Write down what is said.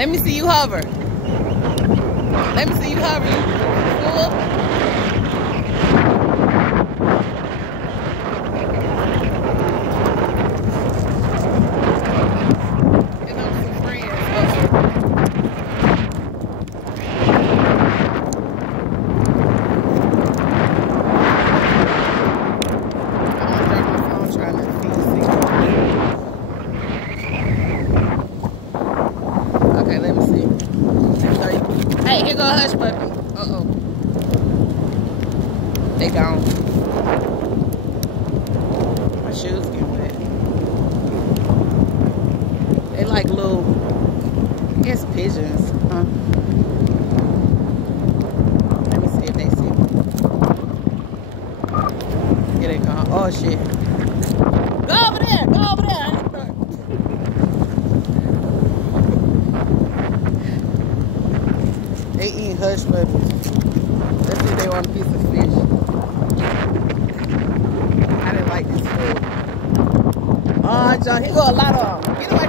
Let me see you hover. Let me see you hover. You full? And I'm some friends. Okay, let me see. Hey, here go a hush puppy. Uh-oh. They gone. My shoes getting wet. They like little, I guess, pigeons, huh? Let me see if they see me. Here they come. Oh, shit. Go over there. Go over there. They eat hush puppies. Let's see if they want a piece of fish. I didn't like this food. Oh, John, here go a lot of them. Get them